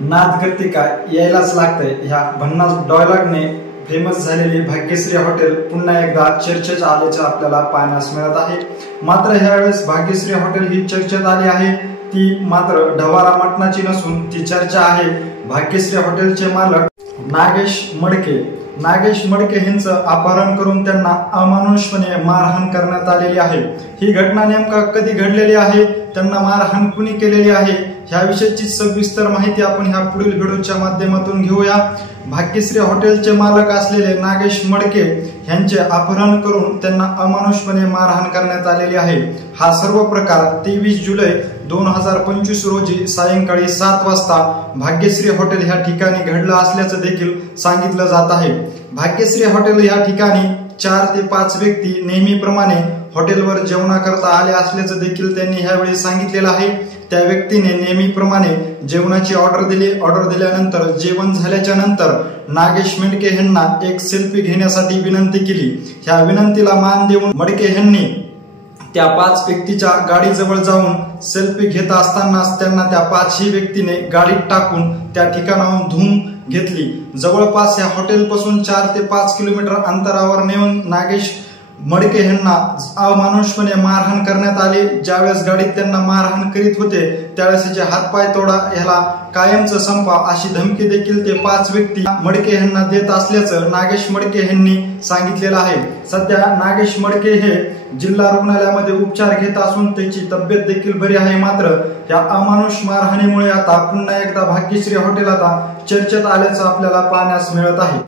नाद करते काय यायलाच लागतंय ह्या भन्नाट डायलॉगने फेमस झालेले भाग्यश्री हॉटेल पुन्हा एकदा चर्चेत आल्याचे आपल्याला पाहण्यास मिळत आहे। मात्र ह्यावेळेस भाग्यश्री हॉटेल ही चर्चेत आली आहे, ती मात्र ढवारा मटणाची नसून ती चर्चा आहे भाग्यश्री हॉटेलचे मालक नागेश मडके यांचं अपहरण करून त्यांना अमानुषपणे मारहाण करण्यात आलेली आहे। ही घटना नेमका कधी घडलेली आहे, त्यांना मारहाण कुणी केलेली आहे, ह्याविषयीची सविस्तर माहिती आपण ह्या पुढील व्हिडिओच्या माध्यमातून घेऊया। भाग्यश्री हॉटेलचे मालक असलेले नागेश मडके यांचे अपहरण करून त्यांना अमानुषपणे मारहाण करण्यात आलेली आहे। हा सर्व प्रकार 23 जुलै 2025 रोजी सायंकाळी 7 वाजता भाग्यश्री हॉटेल ह्या ठिकाणी घडला असल्याचं देखील सांगितलं जात आहे। भाग्यश्री हॉटेल या ठिकाणी 4 ते 5 व्यक्ती नेहमीप्रमाणे हॉटेलवर जेवणाकरता आले असल्याचं देखील त्यांनी ह्यावेळी सांगितलेलं आहे। त्या व्यक्तीने नेहमीप्रमाणे जेवणाची ऑर्डर दिली। ऑर्डर दिल्यानंतर जेवण झाल्याच्या नंतर नागेश मडके यांना एक सेल्फी घेण्यासाठी विनंती केली। ह्या विनंतीला मान देऊन मडके यांनी त्या 5 व्यक्तीच्या गाडीजवळ जाऊन सेल्फी घेत असतानाच त्यांना त्या 5ही व्यक्तीने गाडीत टाकून त्या ठिकाणाहून धूम घेतली। जवळपास या हॉटेलपासून 4 ते 5 किलोमीटर अंतरावर नेऊन नागेश मडके यांना अमानुषपणे मारहाण करण्यात आली। ज्यावेळेस गाडीत त्यांना मारहाण करीत होते त्यावेळेस त्याचे हातपाय तोडा, ह्याला कायमचं संपा अशी धमकी देखील ते 5 व्यक्ती मडके यांना देत असल्याचं नागेश मडके यांनी सांगितलेलं आहे। सध्या नागेश मडके हे जिल्हा रुग्णालयामध्ये उपचार घेत असून त्याची तब्येत देखील बरी आहे। मात्र या अमानुष मारहाणीमुळे आता पुन्हा एकदा भाग्यश्री हॉटेल आता चर्चेत आल्याचं आपल्याला पाहण्यास मिळत आहे।